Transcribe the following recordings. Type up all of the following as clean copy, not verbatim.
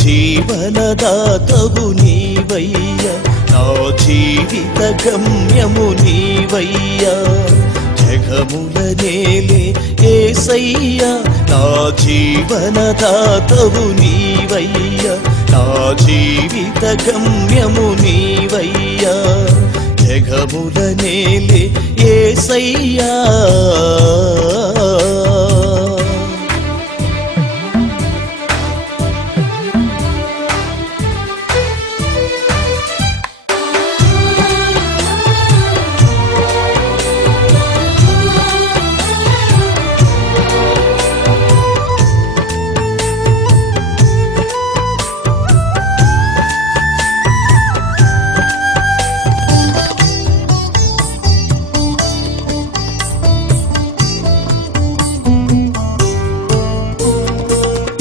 జీవనదాతవు నీవయ్యా, నా జీవిత గమ్యము నీవయ్యా. జగముల నేలే యేసయ్యా, నా జీవనదాతవు నీవయ్యా, నా జీవిత గమ్యము నీవయ్యా. జగముల నేలే యేసయ్యా.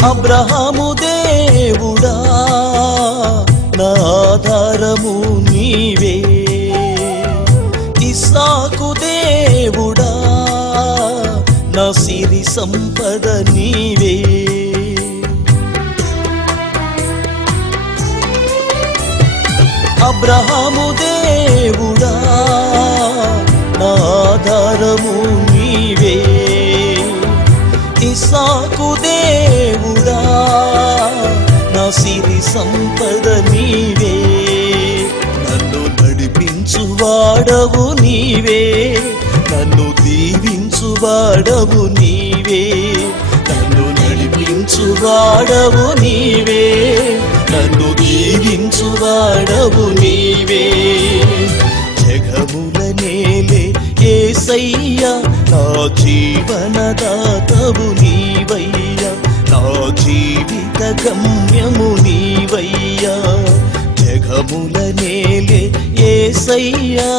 అబ్రహాము దేవుడా, నా ఆధారము నీవే. ఇస్సాకు దేవుడా, నా సిరి సంపద నీవే. అబ్రహాము దేవుడా, నా ఆధారము నీవే. ఇస్సాకు దేవుడా, నా సిరి సంపద నీవే. నన్ను నడిపించువాడవు నీవే, నన్ను దీవించువాడవు నీవే. నన్ను నడిపించువాడవు నీవే, నన్ను దీవించువాడవు నీవే. జగముల నేలే యేసయ్యా, నా జీవనదాతవు నీవయ్యా, నా జీవిత గమ్యము నీవయ్యా. జగముల నేలే యేసయ్యా.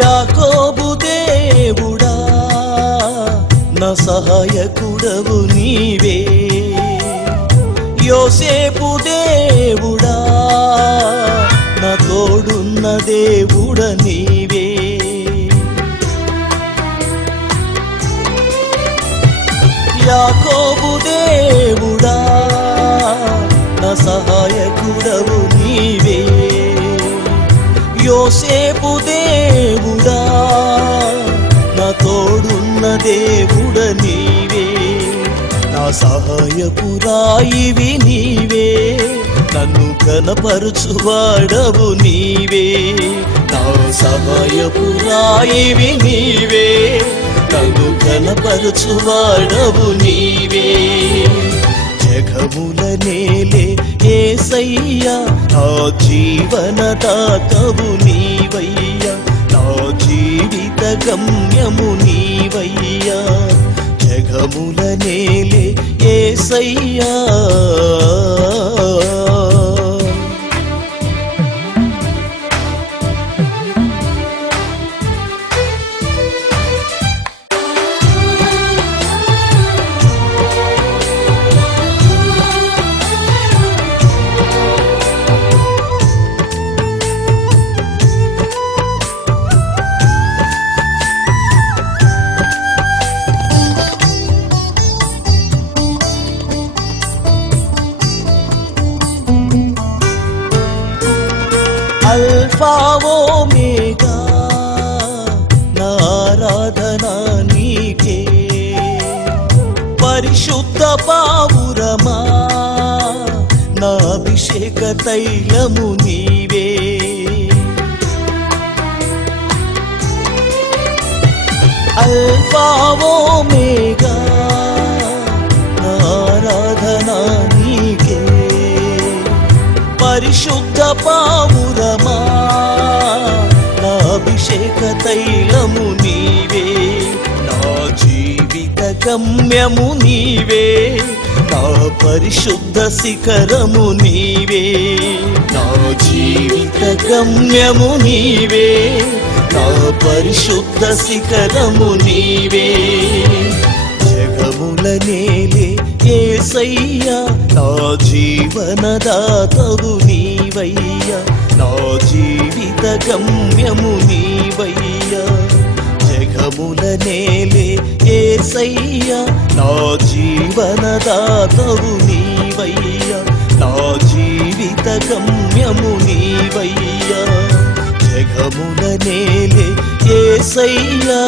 యాకోబు దేవుడా, నా సహాయకుడవు నీవే. యోసేపు దేవుడా, నా తోడున్న దేవుడ నీవే. యాకోబు దేవుడా, నా సహాయకుడవు నీవే. యోసేపు దేవుడా, నా తోడున్న దేవుడ నీవే. నా సహాయపు రాయివి నీవే, నన్ను ఘనపరచువాడవు నీవే. నా సహాయపు రాయివి నీవే, నన్ను ఘనపరచువాడవు నీవే. జగముల నేలే యేసయ్యా, నా జీవనదాతవు నీవయ్యా, నా జీవిత గమ్యము నీవయ్యా. జగముల నేలే యేసయ్యా. అల్ఫా ఓమేగా, నా ఆరాధన నీకే. పరిశుద్ధ పావురమా, నా అభిషేక తైలము నీవే. అల్ఫా ఓమేగా, నా ఆరాధన నీకే. పరిశుద్ధ పావురమా, నా అభిషేక తైలము నీవే. నా జీవిత గమ్యము నీవే, నా పరిశుద్ధ శిఖరము నీవే, నా జీవిత గమ్యము నీవే, నా పరిశుద్ధ శిఖరము నీవే. జగముల నేలే యేసయ్యా, నా జీవనదాతవు నీవయ్యా, నా జీవిత గమ్యము నీవయ్యా. జగముల నేలే యేసయ్యా, నా జీవనదాతవు నీవయ్యా, నా జీవిత గమ్యము నీవయ్యా. జగముల నేలే యేసయ్యా.